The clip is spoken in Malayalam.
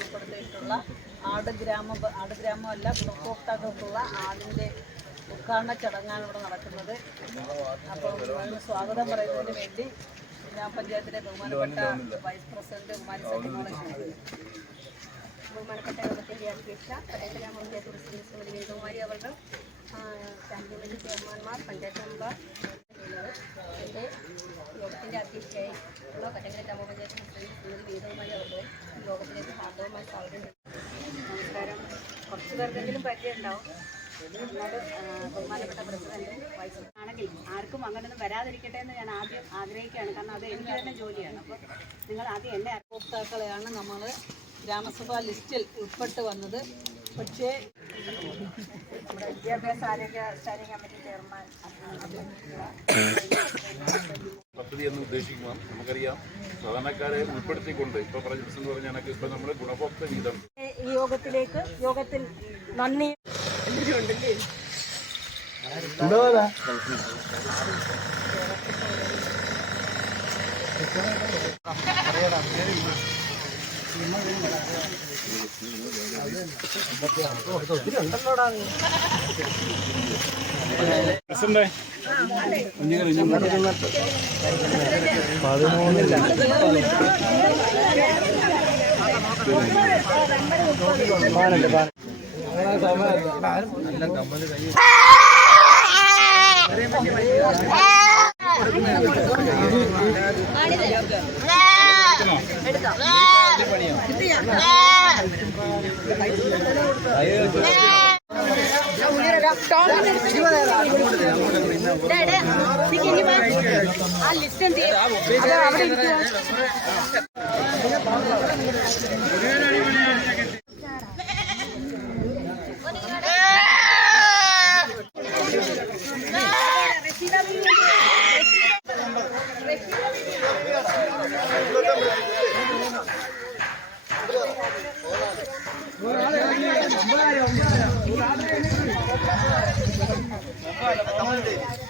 ഉൾപ്പെടുത്തിയിട്ടുള്ള ആടുഗ്രാമമല്ല ഗുണഭോക്താക്കൾക്കുള്ള ആടിൻ്റെ ഉദ്ഘാടന ചടങ്ങാണ് ഇവിടെ നടക്കുന്നത്. അപ്പോൾ അതിന് സ്വാഗതം പറയുന്നതിന് വേണ്ടി ഗ്രാമപഞ്ചായത്തിലെ ബഹുമാനപ്പെട്ട വൈസ് പ്രസിഡന്റ് ബഹുമാനപ്പെട്ട യോഗത്തിൻ്റെ അധ്യക്ഷ പട്ടേൽ ഗ്രാമപഞ്ചായത്ത് പ്രസിഡന്റ് ശ്രീമതി വേദകുമാരി അവർ, സ്റ്റാൻഡിംഗ് കമ്മിറ്റി ചെയർമാൻമാർ, പഞ്ചായത്ത് മെമ്പർ, എൻ്റെ യോഗത്തിൻ്റെ അധ്യക്ഷയായിട്ടുള്ള പട്ടേൽ ഗ്രാമപഞ്ചായത്ത് പ്രസിഡന്റ് ശ്രീമതി വേദകുമാരി അവർക്ക് യോഗത്തിലേക്ക് ഹാർദവമായി സ്വാഗതം. നമസ്കാരം. കുറച്ച് പേർക്കെങ്കിലും പരിചയം ഉണ്ടാവും. ബഹുമാനപ്പെട്ട പ്രസിഡന്റ് വൈസ് ആണെങ്കിൽ ആർക്കും അങ്ങനെയൊന്നും വരാതിരിക്കട്ടെ എന്ന് ഞാൻ ആദ്യം ആഗ്രഹിക്കുകയാണ്. കാരണം അത് എനിക്ക് തന്നെ ജോലിയാണ്. അപ്പോൾ നിങ്ങൾ ആദ്യം എന്നെ ഉപഭോക്താക്കളെയാണ് നമ്മൾ ഗ്രാമസഭാ ലിസ്റ്റിൽ ഉൾപ്പെട്ട് വന്നത്. പക്ഷേ നമ്മുടെ വിദ്യാഭ്യാസ ആരോഗ്യ സ്റ്റാൻഡിംഗ് കമ്മിറ്റി ചെയർമാൻ പദ്ധതി എന്ന് ഉദ്ദേശിക്കുമ്പോൾ നമുക്കറിയാം സാധാരണക്കാരെ ഉൾപ്പെടുത്തിക്കൊണ്ട് ഇപ്പോൾ പറഞ്ഞ പ്രസിഡന്റ് പറഞ്ഞ കണക്ക് ഇപ്പോൾ നമ്മൾ ഗുണഭോക്തൃ വീതം ഈ യോഗത്തിൽ നന്ദി ഉണ്ടല്ലേ. Come on.